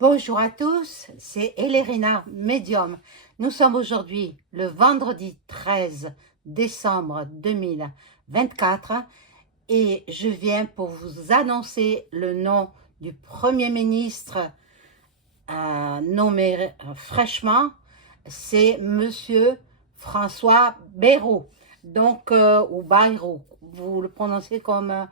Bonjour à tous, c'est Elérina, médium. Nous sommes aujourd'hui le vendredi 13 décembre 2024 et je viens pour vous annoncer le nom du Premier ministre nommé fraîchement. C'est Monsieur François Bayrou, donc ou Bayrou, vous le prononcez comme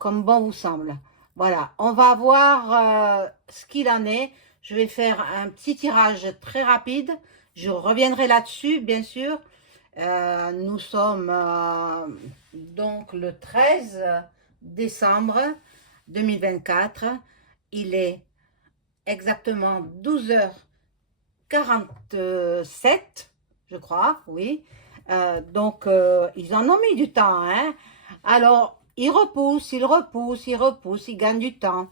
bon vous semble. Voilà, on va voir ce qu'il en est. Je vais faire un petit tirage très rapide. Je reviendrai là-dessus, bien sûr. Nous sommes donc le 13 décembre 2024. Il est exactement 12h47, je crois, oui. Ils en ont mis du temps, hein. Alors, ils repoussent, ils repoussent, ils repoussent, ils gagnent du temps.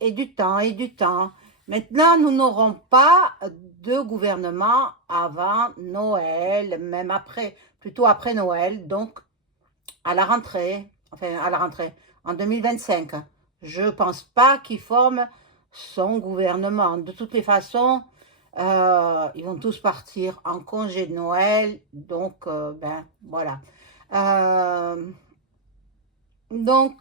Et du temps, et du temps. Maintenant, nous n'aurons pas de gouvernement avant Noël, même après, plutôt après Noël, donc à la rentrée, enfin à la rentrée, en 2025. Je pense pas qu'il forme son gouvernement. De toutes les façons, ils vont tous partir en congé de Noël, donc ben voilà. Euh, bon,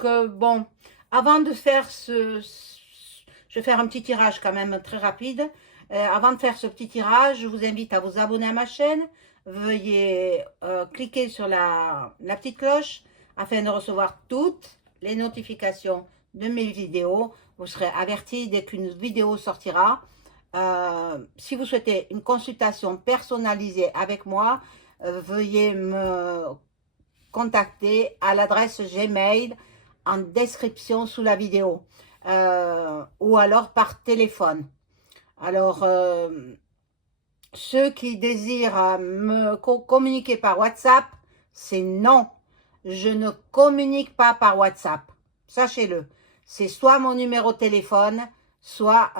avant de faire je vais faire un petit tirage quand même très rapide. Avant de faire ce petit tirage, je vous invite à vous abonner à ma chaîne. Veuillez cliquer sur la petite cloche afin de recevoir toutes les notifications de mes vidéos. Vous serez averti dès qu'une vidéo sortira. Si vous souhaitez une consultation personnalisée avec moi, veuillez me contacter à l'adresse Gmail en description sous la vidéo ou alors par téléphone. Alors, ceux qui désirent me communiquer par WhatsApp, c'est non. Je ne communique pas par WhatsApp. Sachez-le. C'est soit mon numéro de téléphone, soit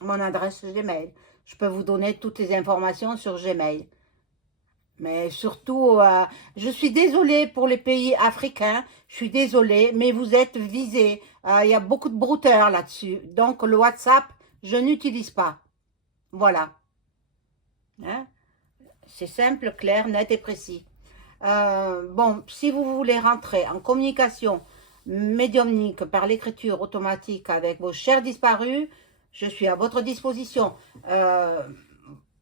mon adresse Gmail. Je peux vous donner toutes les informations sur Gmail. Mais surtout, je suis désolée pour les pays africains, je suis désolée, mais vous êtes visés. Il y a beaucoup de brouteurs là-dessus. Donc, le WhatsApp, je n'utilise pas. Voilà. Hein? C'est simple, clair, net et précis. Bon, si vous voulez rentrer en communication médiumnique par l'écriture automatique avec vos chers disparus, je suis à votre disposition.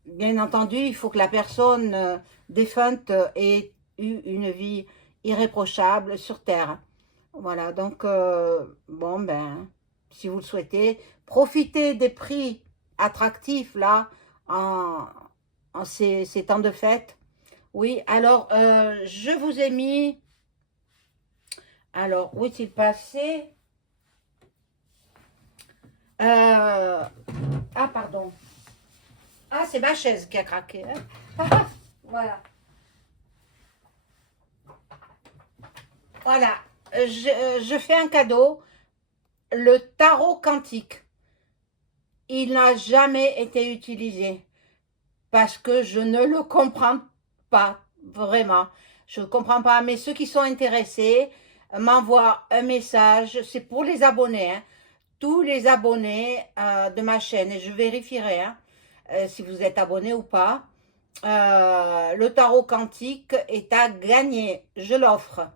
Bien entendu, il faut que la personne défunte ait eu une vie irréprochable sur Terre. Voilà, donc, bon, ben, si vous le souhaitez, profitez des prix attractifs, là, en, en ces temps de fête. Oui, alors, je vous ai mis... Alors, où est-il passé? Ah, pardon. Ah, c'est ma chaise qui a craqué. Hein. Voilà. Voilà. Je fais un cadeau. Le tarot quantique. Il n'a jamais été utilisé parce que je ne le comprends pas vraiment. Je ne comprends pas, mais ceux qui sont intéressés m'envoient un message. C'est pour les abonnés, hein. Tous les abonnés de ma chaîne, et je vérifierai hein, si vous êtes abonné ou pas. Le tarot quantique est à gagner. Je l'offre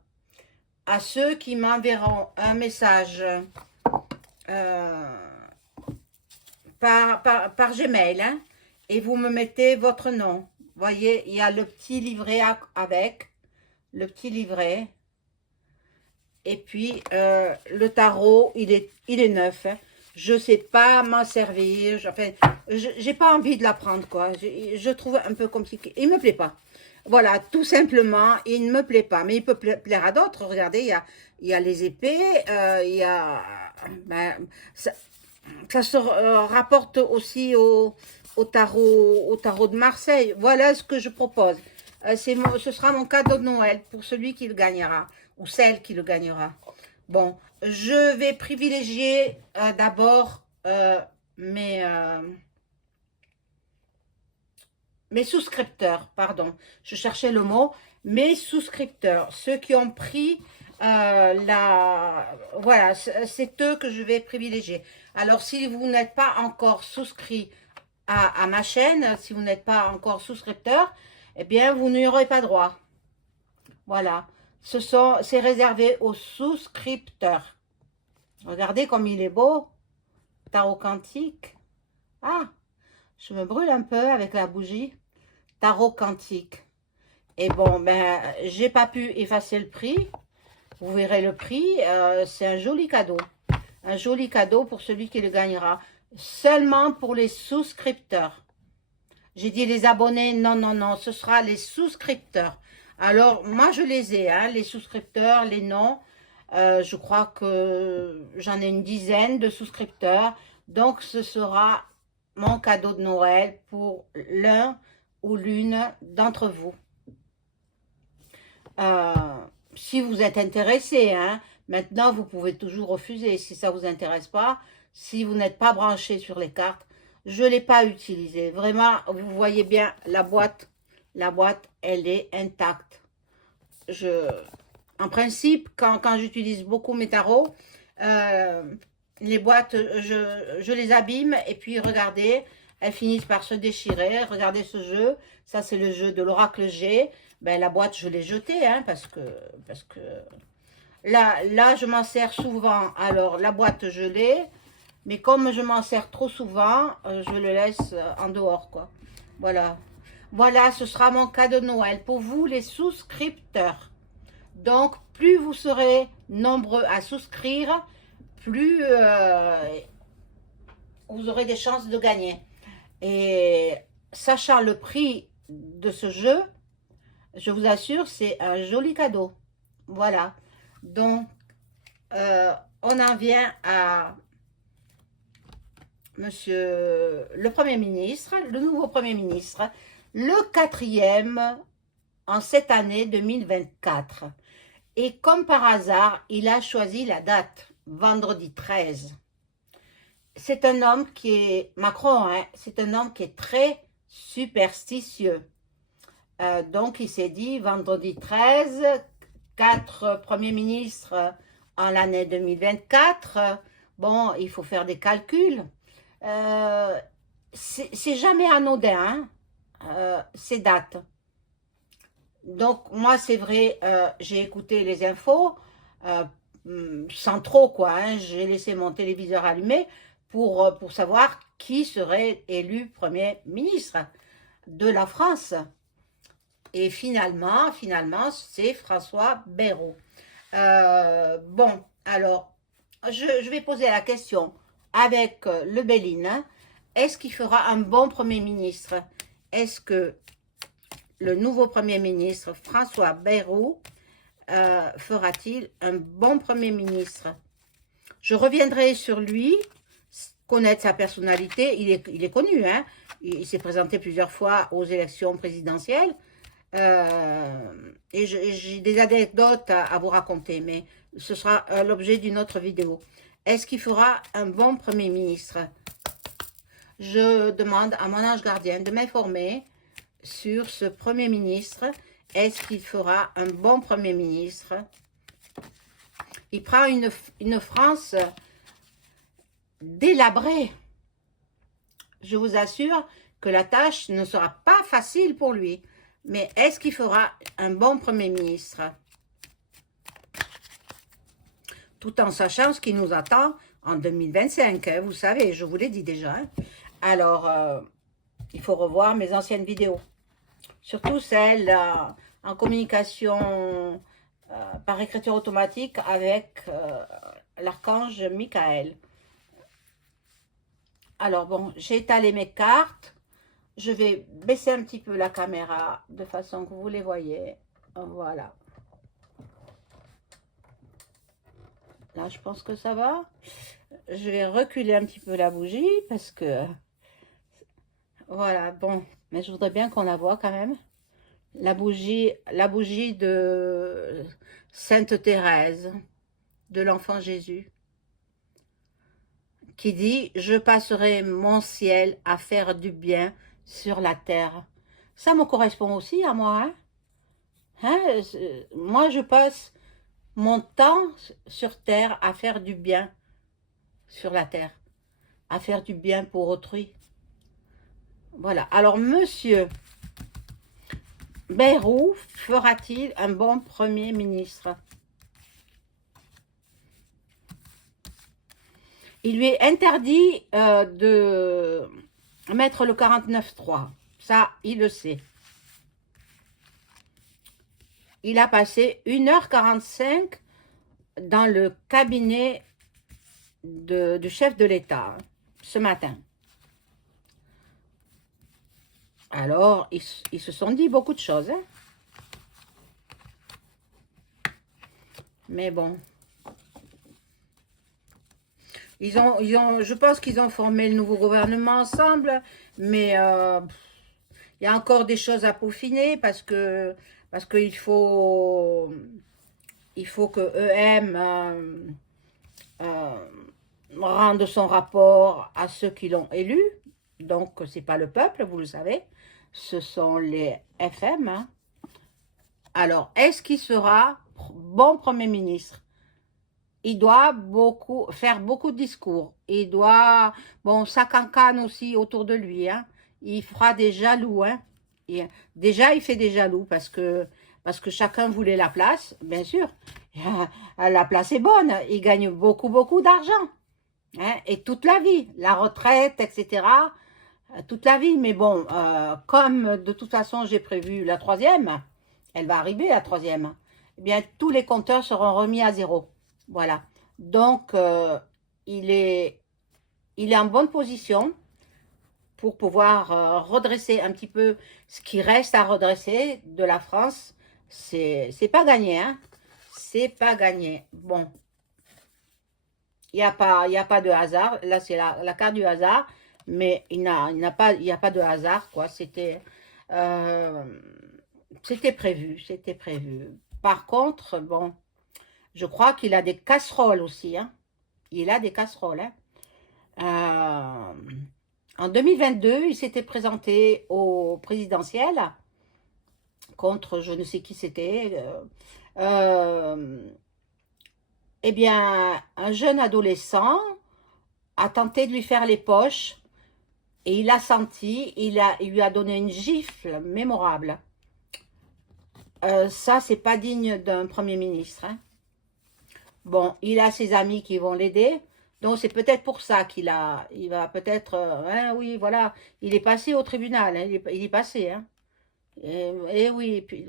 à ceux qui m'enverront un message par Gmail hein, et vous me mettez votre nom. Vous voyez, il y a le petit livret avec, le petit livret. Et puis, le tarot, il est neuf. Hein. Je ne sais pas m'en servir. Enfin, j'ai pas envie de l'apprendre, quoi. Je trouve un peu compliqué. Il ne me plaît pas. Voilà, tout simplement, il ne me plaît pas. Mais il peut plaire à d'autres. Regardez, il y a les épées, il y a... Ben, ça se rapporte aussi au tarot de Marseille. Voilà ce que je propose. Ce sera mon cadeau de Noël pour celui qui le gagnera ou celle qui le gagnera. Bon, je vais privilégier d'abord mes souscripteurs, pardon, je cherchais le mot, mes souscripteurs, ceux qui ont pris Voilà, c'est eux que je vais privilégier. Alors, si vous n'êtes pas encore souscrit à ma chaîne, si vous n'êtes pas encore souscripteur, eh bien, vous n'y aurez pas droit. Voilà, c'est réservé aux souscripteurs. Regardez comme il est beau, tarot quantique. Ah, je me brûle un peu avec la bougie. Tarot quantique. Et bon, ben, j'ai pas pu effacer le prix. Vous verrez le prix. C'est un joli cadeau. Un joli cadeau pour celui qui le gagnera. Seulement pour les souscripteurs. J'ai dit les abonnés. Non, non, non. Ce sera les souscripteurs. Alors, moi, je les ai, hein, les souscripteurs, les noms. Je crois que j'en ai une dizaine de souscripteurs. Donc, ce sera mon cadeau de Noël pour l'un ou l'une d'entre vous. Si vous êtes intéressé, hein, maintenant, vous pouvez toujours refuser si ça ne vous intéresse pas. Si vous n'êtes pas branché sur les cartes, je ne l'ai pas utilisé. Vraiment, vous voyez bien la boîte. La boîte, elle est intacte. En principe, quand j'utilise beaucoup mes tarots, les boîtes, je les abîme et puis regardez, elles finissent par se déchirer. Regardez ce jeu, ça c'est le jeu de l'oracle G. Ben, la boîte, je l'ai jetée, hein, parce que là, je m'en sers souvent. Alors, la boîte, je l'ai, mais comme je m'en sers trop souvent, je le laisse en dehors, quoi. Voilà. Voilà, ce sera mon cadeau de Noël pour vous, les souscripteurs. Donc, plus vous serez nombreux à souscrire, plus vous aurez des chances de gagner. Et sachant le prix de ce jeu, je vous assure, c'est un joli cadeau. Voilà. Donc, on en vient à Monsieur le Premier ministre, le nouveau Premier ministre, le 4e en cette année 2024. Et comme par hasard, il a choisi la date, vendredi 13. C'est un homme qui est, Macron, hein, c'est un homme qui est très superstitieux. Donc, il s'est dit, vendredi 13, 4 premiers ministres en l'année 2024. Bon, il faut faire des calculs. C'est jamais anodin, hein, ces dates. Donc, moi, c'est vrai, j'ai écouté les infos, sans trop, quoi. Hein, j'ai laissé mon téléviseur allumé pour savoir qui serait élu Premier ministre de la France. Et finalement, c'est François Bayrou. Bon, alors, je vais poser la question avec le Béline. Est-ce qu'il fera un bon Premier ministre? Est-ce que le nouveau Premier ministre, François Bayrou, fera-t-il un bon Premier ministre? Je reviendrai sur lui, connaître sa personnalité. Il est connu, hein? Il s'est présenté plusieurs fois aux élections présidentielles. Et j'ai des anecdotes à vous raconter, mais ce sera l'objet d'une autre vidéo. Est-ce qu'il fera un bon Premier ministre? Je demande à mon ange gardien de m'informer sur ce Premier ministre. Est-ce qu'il fera un bon Premier ministre? Il prend une France délabrée. Je vous assure que la tâche ne sera pas facile pour lui. Mais est-ce qu'il fera un bon Premier ministre? Tout en sachant ce qui nous attend en 2025. Hein, vous savez, je vous l'ai dit déjà. Hein. Alors, il faut revoir mes anciennes vidéos. Surtout celles en communication par écriture automatique avec l'archange Michael. Alors, bon, j'ai étalé mes cartes. Je vais baisser un petit peu la caméra de façon que vous les voyez. Voilà. Là, je pense que ça va. Je vais reculer un petit peu la bougie parce que... Voilà, bon. Mais je voudrais bien qu'on la voit quand même. La bougie de Sainte Thérèse, de l'Enfant Jésus, qui dit « Je passerai mon ciel à faire du bien sur la terre. » Ça me correspond aussi à moi. Hein? Moi, je passe mon temps sur terre à faire du bien sur la terre, à faire du bien pour autrui. Voilà. Alors, monsieur Bayrou fera-t-il un bon Premier ministre? Il lui est interdit de mettre le 49.3. Ça, il le sait. Il a passé 1h45 dans le cabinet du chef de l'État ce matin. Alors, ils se sont dit beaucoup de choses. Hein. Mais bon. Je pense qu'ils ont formé le nouveau gouvernement ensemble, mais il y a encore des choses à peaufiner parce qu'il faut que EM rende son rapport à ceux qui l'ont élu. Donc, c'est pas le peuple, vous le savez, ce sont les FM. Hein. Alors, est-ce qu'il sera bon Premier ministre? Il doit faire beaucoup de discours. Il doit, bon, ça cancane aussi autour de lui. Hein. Il fera des jaloux. Hein. Déjà, il fait des jaloux parce que chacun voulait la place, bien sûr. La place est bonne. Il gagne beaucoup d'argent. Hein, et toute la vie, la retraite, etc. Toute la vie. Mais bon, comme de toute façon, j'ai prévu la troisième, elle va arriver la troisième, eh bien, tous les compteurs seront remis à zéro. Voilà. Donc, il est en bonne position pour pouvoir redresser un petit peu ce qui reste à redresser de la France. C'est pas gagné, hein. C'est pas gagné. Bon. Il n'y a pas de hasard. Là, c'est la carte du hasard. Mais il n'y a pas de hasard, quoi. C'était prévu. C'était prévu. Par contre, bon, je crois qu'il a des casseroles aussi. Hein. Il a des casseroles. Hein. En 2022, il s'était présenté au présidentiel contre je ne sais qui c'était. Eh bien, un jeune adolescent a tenté de lui faire les poches et il a senti, il lui a donné une gifle mémorable. Ça, c'est pas digne d'un Premier ministre. Hein. Bon, il a ses amis qui vont l'aider. Donc, c'est peut-être pour ça il va peut-être, hein, oui, voilà, il est passé au tribunal, hein, il est passé, hein. Et oui, puis,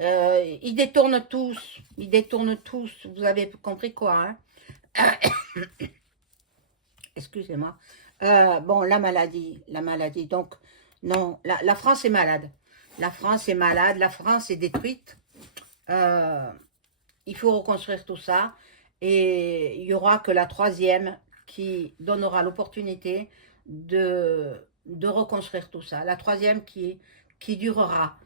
ils détournent tous, vous avez compris quoi, hein. Excusez-moi. Bon, la maladie, donc, non, la France est malade, la France est détruite, il faut reconstruire tout ça. Et il n'y aura que la troisième qui donnera l'opportunité de reconstruire tout ça. La troisième qui durera.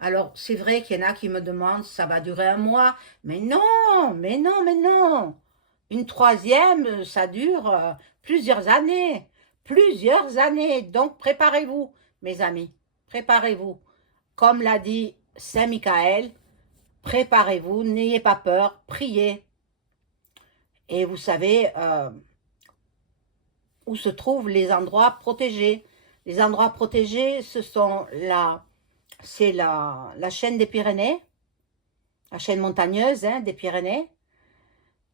Alors, c'est vrai qu'il y en a qui me demandent, ça va durer un mois. Mais non, mais non, mais non. Une troisième, ça dure plusieurs années. Plusieurs années. Donc, préparez-vous, mes amis. Préparez-vous. Comme l'a dit Saint Michael, préparez-vous, n'ayez pas peur, priez. Et vous savez où se trouvent les endroits protégés. Les endroits protégés, ce sont la chaîne des Pyrénées, la chaîne montagneuse hein, des Pyrénées,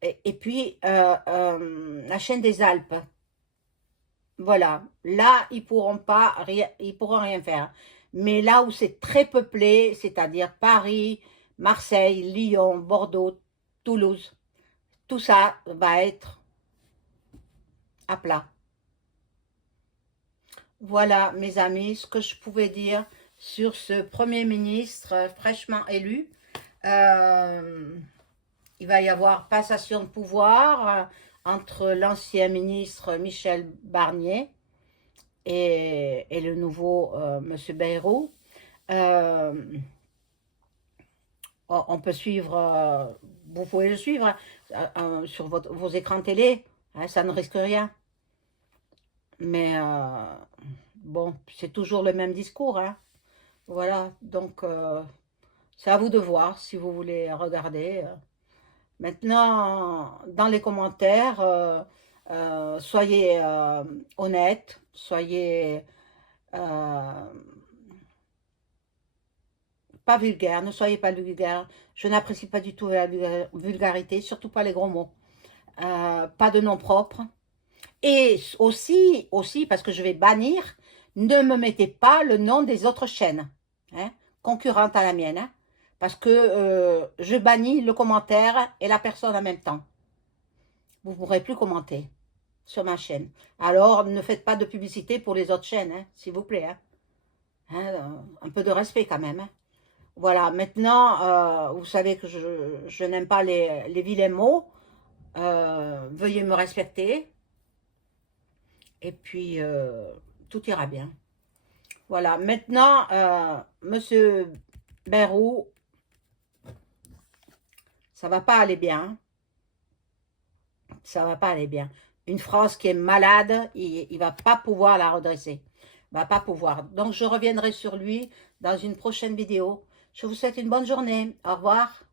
et puis la chaîne des Alpes. Voilà, là, ils pourront rien faire. Mais là où c'est très peuplé, c'est-à-dire Paris, Marseille, Lyon, Bordeaux, Toulouse, tout ça va être à plat. Voilà, mes amis, ce que je pouvais dire sur ce Premier ministre fraîchement élu. Il va y avoir passation de pouvoir entre l'ancien ministre Michel Barnier et le nouveau monsieur Bayrou. On peut suivre, vous pouvez le suivre sur vos écrans télé, hein, ça ne risque rien. Mais bon, c'est toujours le même discours. Hein. Voilà, donc c'est à vous de voir si vous voulez regarder. Maintenant, dans les commentaires, soyez honnête, soyez pas vulgaire, ne soyez pas vulgaire. Je n'apprécie pas du tout la vulgarité, surtout pas les gros mots. Pas de nom propre. Et aussi, parce que je vais bannir, ne me mettez pas le nom des autres chaînes, hein, concurrentes à la mienne, hein, parce que je bannis le commentaire et la personne en même temps. Vous ne pourrez plus commenter sur ma chaîne. Alors, ne faites pas de publicité pour les autres chaînes, hein, s'il vous plaît. Hein. Hein, un peu de respect quand même. Hein. Voilà, maintenant, vous savez que je n'aime pas les vilains mots. Veuillez me respecter. Et puis, tout ira bien. Voilà, maintenant, Monsieur Bayrou, ça va pas aller bien. Ça va pas aller bien. Une France qui est malade, il va pas pouvoir la redresser. Il va pas pouvoir. Donc, je reviendrai sur lui dans une prochaine vidéo. Je vous souhaite une bonne journée. Au revoir.